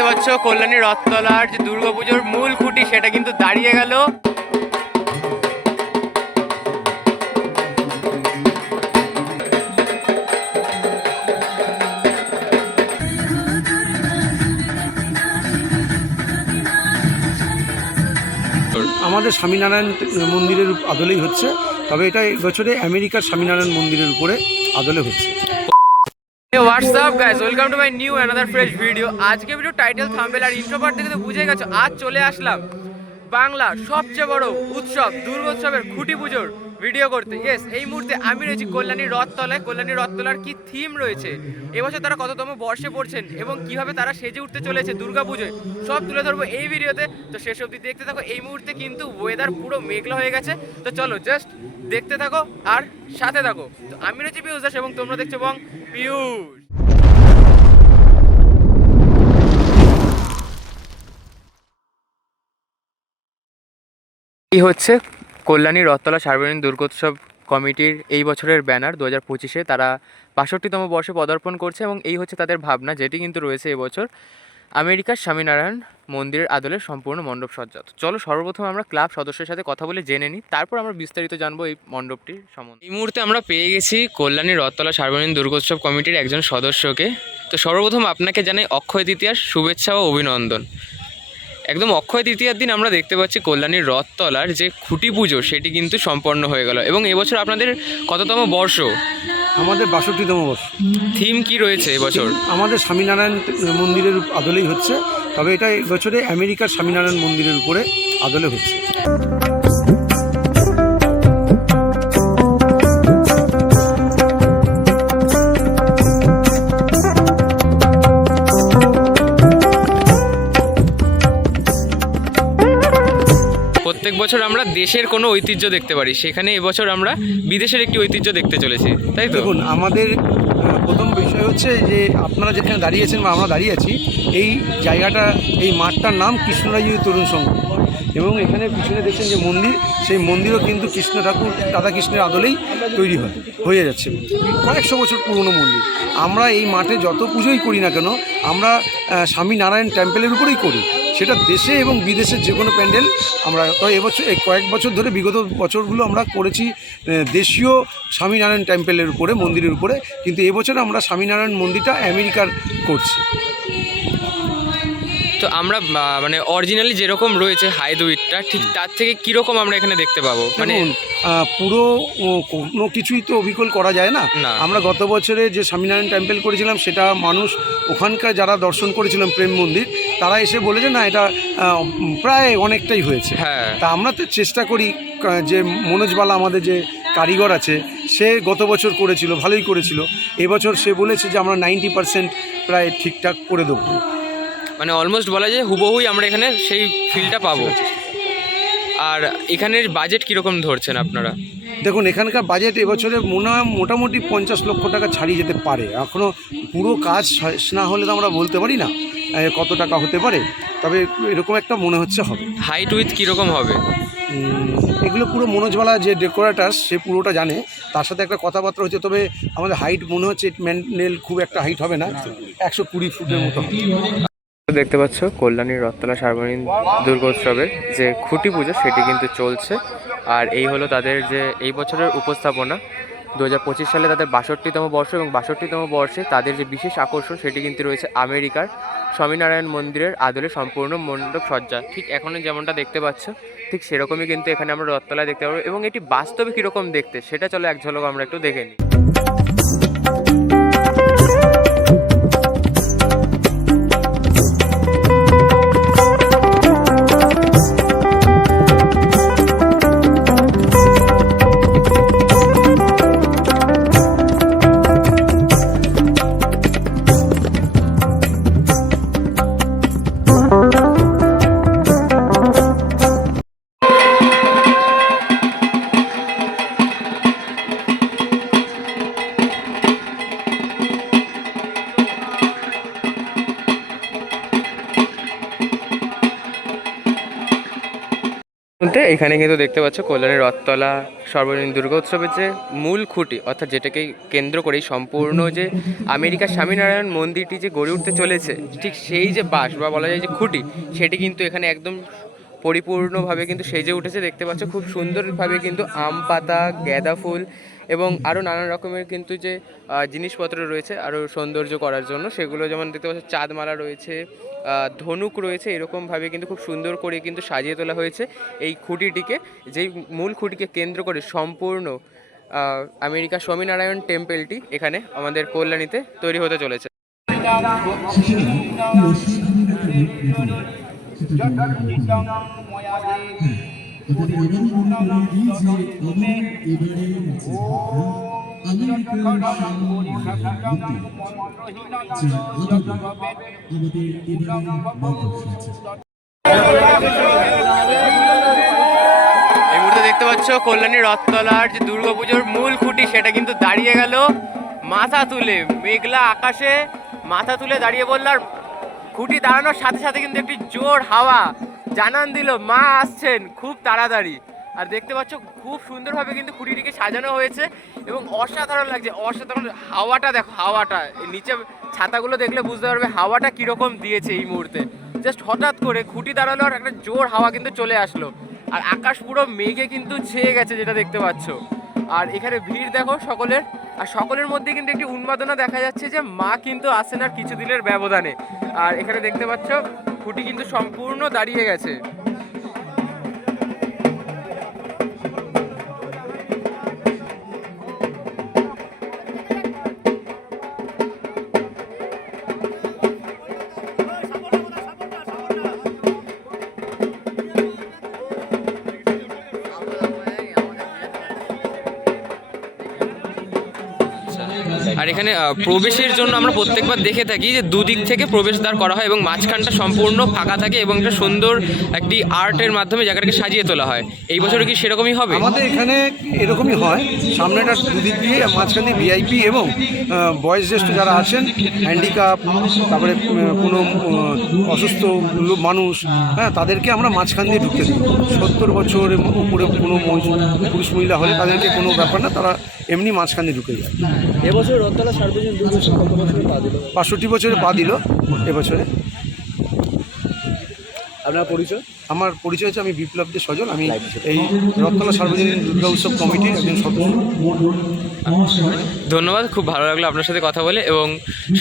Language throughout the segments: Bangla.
দেখতে পাচ্ছ কল্যাণী রথতলার যে দুর্গাপুজোর মূল খুঁটি সেটা কিন্তু দাঁড়িয়ে গেল। আমাদের স্বামীনারায়ণ মন্দিরের আদলেই হচ্ছে, তবে এটা এবছরে আমেরিকার স্বামীনারায়ণ মন্দিরের উপরে আদলে হচ্ছে। WhatsApp guys, welcome to my new another fresh video. আজকে ভিডিও টাইটেল, থাম্বনেল আর ইন্ট্রো পার্ট থেকে তো বুঝে গেছো, আজ চলে আসলাম বাংলার সবচেয়ে বড় উৎসব দুর্গোৎসবের খুঁটি পুজোর ভিডিও করতে। ইয়েস, এই মুহূর্তে আমি রয়েছি কল্যাণী রথতলায়। কল্যাণী রথতলার কি থিম রয়েছে, এবছর তারা কততম বর্ষে পড়ছেন এবং কিভাবে তারা সেজে উঠতে চলেছে দুর্গা পুজোয়, সব তুলে ধরবো এই ভিডিওতে। তো শেষ অবধি দেখতে থাকো। এই মুহূর্তে কিন্তু ওয়েদার পুরো মেঘলা হয়ে গেছে, তো চলো জাস্ট দেখতে থাকো আর সাথে থাকো। তো আমি রয়েছি পিয়ুষ দাস এবং তোমরা দেখছো বং পিয়ুষ। এই হচ্ছে কল্যাণী রথতলা সার্বজনীন দুর্গোৎসব কমিটির এই বছরের ব্যানার 2025-এ তারা 65তম বর্ষে পদার্পণ করছে এবং এই হচ্ছে তাদের ভাবনা, যেটি কিন্তু রয়েছে এবছর আমেরিকার স্বামীনারায়ণ মন্দিরের আদলে সম্পূর্ণ মণ্ডপ সজ্জা। চলো সর্বপ্রথম আমরা ক্লাব সদস্যের সাথে কথা বলে জেনে নিই, তারপর আমরা বিস্তারিত জানবো এই মণ্ডপটির সম্বন্ধে। এই মুহূর্তে আমরা পেয়ে গেছি কল্যাণী রথতলা সার্বজনীন দুর্গোৎসব কমিটির একজন সদস্যকে। তো সর্বপ্রথম আপনাকে জানাই অক্ষয় তৃতীয়ার শুভেচ্ছা ও অভিনন্দন। একদম অক্ষয় তৃতীয়ার দিন আমরা দেখতে পাচ্ছি কল্যাণীর রথতলার যে খুঁটি পুজো সেটি কিন্তু সম্পন্ন হয়ে গেল এবং এবছর আপনাদের কততম বর্ষ? আমাদের 62তম বর্ষ। থিম কি রয়েছে এবছর? আমাদের স্বামীনারায়ণ মন্দিরের আদলেই হচ্ছে, তবে এটা এবছরে আমেরিকার স্বামীনারায়ণ মন্দিরের উপরে আদলে হচ্ছে। প্রত্যেক বছর আমরা দেশের কোনো ঐতিহ্য দেখতে পারি, সেখানে এবছর আমরা বিদেশের একটি ঐতিহ্য দেখতে চলেছি, তাই তো? দেখুন, আমাদের প্রথম বিষয় হচ্ছে যে আপনারা যেখানে দাঁড়িয়েছেন বা আমরা দাঁড়িয়ে আছি, এই জায়গাটা, এই মাঠটার নাম কৃষ্ণরাজি তরুণ সংঘ, এবং এখানে পিছনে দেখছেন যে মন্দির, সেই মন্দিরও কিন্তু কৃষ্ণ ঠাকুর, রাধা কৃষ্ণের আদলেই তৈরি হয়ে যাচ্ছে। কয়েকশো বছর পুরনো মন্দির। আমরা এই মাঠে যত পুজোই করি না কেন, আমরা স্বামীনারায়ণ টেম্পেলের উপরেই করি, সেটা দেশে এবং বিদেশের যে কোনো প্যান্ডেল আমরা। তো এবছর কয়েক বছর ধরে, বিগত বছরগুলো আমরা করেছি দেশীয় স্বামীনারায়ণ টেম্পেলের উপরে, মন্দিরের উপরে, কিন্তু এবছর আমরা স্বামীনারায়ণ মন্দিরটা আমেরিকার করছি। তো আমরা মানে অরিজিনালি যেরকম রয়েছে হাইট উইথটা, ঠিক তার থেকে কীরকম আমরা এখানে দেখতে পাবো? মানে পুরো কোনো কিছুই তো অবিকল করা যায় না। আমরা গত বছরে যে স্বামীনারায়ণ টেম্পেল করেছিলাম, সেটা মানুষ ওখানকার যারা দর্শন করেছিলাম প্রেম মন্দির, তারা এসে বলেছে না এটা প্রায় অনেকটাই হয়েছে। তা আমরা তো চেষ্টা করি, যে মনোজবালা আমাদের যে কারিগর আছে, সে গত বছর করেছিল, ভালোই করেছিল। এবছর সে বলেছে যে আমরা 90% প্রায় ঠিকঠাক করে দেবো। মানে অলমোস্ট বলা যায় হুবহুই আমরা এখানে সেই ফিলটা পাবো। আর এখানের বাজেট কীরকম ধরছেন আপনারা? দেখুন, এখানকার বাজেট এবছরে মোটামুটি 50 লক্ষ টাকা ছাড়িয়ে যেতে পারে। এখনও পুরো কাজ শেষ না হলে তো আমরা বলতে পারি না কত টাকা হতে পারে, তবে এরকম একটা মনে হচ্ছে হবে। হাইট উইথ কীরকম হবে? এগুলো পুরো মনোজবালা যে ডেকোরেটার, সে পুরোটা জানে, তার সাথে একটা কথাবার্তা হচ্ছে। তবে আমাদের হাইট মনে হচ্ছে ম্যান্ডেল খুব একটা হাইট হবে না, 120 ফুটের মতো হবে। দেখতে পাচ্ছ কল্যাণীর রথতলা সার্বজনীন দুর্গোৎসবের যে খুঁটি পুজো সেটি কিন্তু চলছে। আর এই হলো তাদের যে এই বছরের উপস্থাপনা। 2025 সালে তাদের 62তম বর্ষ এবং 62তম বর্ষে তাদের যে বিশেষ আকর্ষণ সেটি কিন্তু রয়েছে আমেরিকার স্বামীনারায়ণ মন্দিরের আদলে সম্পূর্ণ মণ্ডপ সজ্জা। ঠিক এখন যেমনটা দেখতে পাচ্ছ, ঠিক সেরকমই কিন্তু এখানে আমরা রথতলায় দেখতে পাবো এবং এটি বাস্তবে কীরকম দেখতে সেটা চলো এক ঝলক আমরা একটু দেখে নিই। বলতে এখানে কিন্তু দেখতে পাচ্ছ কল্যাণী রথতলা সর্বজনীন দুর্গোৎসবের যে মূল খুঁটি, অর্থাৎ যেটাকে কেন্দ্র করেই সম্পূর্ণ যে আমেরিকার স্বামীনারায়ণ মন্দিরটি যে গড়ে উঠতে চলেছে, ঠিক সেই যে বাঁশ বা বলা যায় যে খুঁটি, সেটি কিন্তু এখানে একদম পরিপূর্ণভাবে কিন্তু সেজে উঠেছে। দেখতে পাচ্ছ খুব সুন্দরভাবে কিন্তু আম পাতা, গাঁদা ফুল এবং আরও নানান রকমের কিন্তু যে জিনিসপত্র রয়েছে আরও সৌন্দর্য করার জন্য, সেগুলো যেমন দেখতে পাচ্ছ চাঁদমালা রয়েছে, ধনুক রয়েছে, এরকমভাবে কিন্তু খুব সুন্দর করে কিন্তু সাজিয়ে তোলা হয়েছে এই খুঁটিটিকে, যেই মূল খুঁটিকে কেন্দ্র করে সম্পূর্ণ আমেরিকা স্বামীনারায়ণ টেম্পলটি এখানে আমাদের কল্যাণীতে তৈরি হতে চলেছে। এই মুহূর্তে দেখতে পাচ্ছ কল্যাণী রথতলার যে দুর্গাপুজোর মূল খুঁটি, সেটা কিন্তু দাঁড়িয়ে গেল মাথা তুলে, মেঘলা আকাশে মাথা তুলে দাঁড়িয়ে বলল। আর খুঁটি দাঁড়ানোর সাথে সাথে কিন্তু একটি জোর হাওয়া জানান দিল মা আসছেন খুব তাড়াতাড়ি। আর দেখতে পাচ্ছ খুব সুন্দরভাবে কিন্তু খুঁটিটিকে সাজানো হয়েছে এবং অসাধারণ লাগছে, অসাধারণ। হাওয়াটা দেখো, হাওয়াটা নিচে ছাতাগুলো দেখলে বুঝতে পারবে হাওয়াটা কীরকম দিয়েছে এই মুহূর্তে। জাস্ট হঠাৎ করে খুঁটি দাঁড়ালো আর একটা জোর হাওয়া কিন্তু চলে আসলো, আর আকাশ পুরো মেঘে কিন্তু ছেয়ে গেছে, যেটা দেখতে পাচ্ছ। আর এখানে ভিড় দেখো সকলের, আর সকলের মধ্যে কিন্তু একটি উন্মাদনা দেখা যাচ্ছে যে মা কিন্তু আসেন আর কিছু দিনের ব্যবধানে। আর এখানে দেখতে পাচ্ছ খুঁটি কিন্তু সম্পূর্ণ দাঁড়িয়ে গেছে। আর এখানে প্রবেশের জন্য আমরা প্রত্যেকবার দেখে থাকি যে দুদিক থেকে প্রবেশদ্বার করা হয় এবং মাঝখানটা সম্পূর্ণ ফাঁকা থাকে এবং একটা সুন্দর একটি আর্টের মাধ্যমে জায়গাটাকে সাজিয়ে তোলা হয়। এই বছরে কি সেরকমই হবে? আমাদের এখানে এরকমই হয়, সামনেটা দুদিক দিয়ে, মাঝখান দিয়ে ভিআইপি এবং বয়োজ্যেষ্ঠ যারা আছেন, হ্যান্ডিক্যাপ, তারপরে কোনো অসুস্থ মানুষ, হ্যাঁ, তাদেরকে আমরা মাঝখান দিয়ে ঢুকতে দিই। 70 বছরের উপরে কোনো পুরুষ মহিলা হলে তাদেরকে কোনো ব্যাপার না, তারা এমনি মাঝখান দিয়ে ঢুকে যায়। এবছর রথতলা সার্বজনীন দুর্গোৎসব কত বছরে পা দিল? 65 বছরে পা দিল এবছরে। আপনার পরিচয়? আমার পরিচয় হচ্ছে, আমি বিপ্লব দে সজল, আমি এই রথতলা সার্বজনীন দুর্গা উৎসব কমিটির একজন সদস্য। ধন্যবাদ, খুব ভালো লাগলো আপনার সাথে কথা বলে, এবং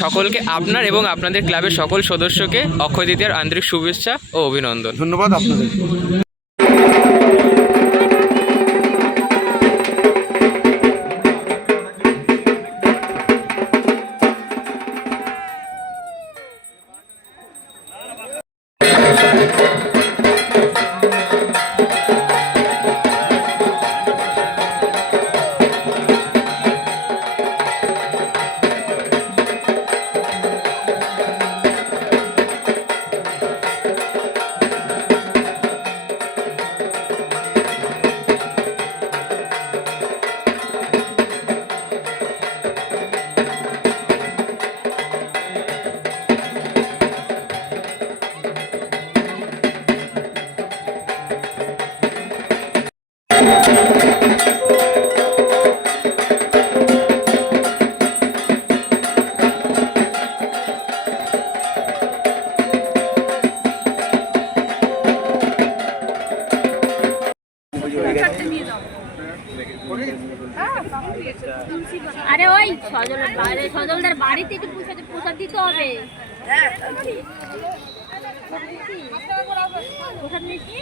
সকলকে আপনার এবং আপনাদের ক্লাবের সকল সদস্যকে অক্ষয় তৃতীয়ার আন্তরিক শুভেচ্ছা ও অভিনন্দন। ধন্যবাদ আপনাদের। আরে ওই সজলের বাইরে, সজলদার বাড়িতে একটু প্রসাদ দিতে হবে। প্রসাদ নিয়েছি।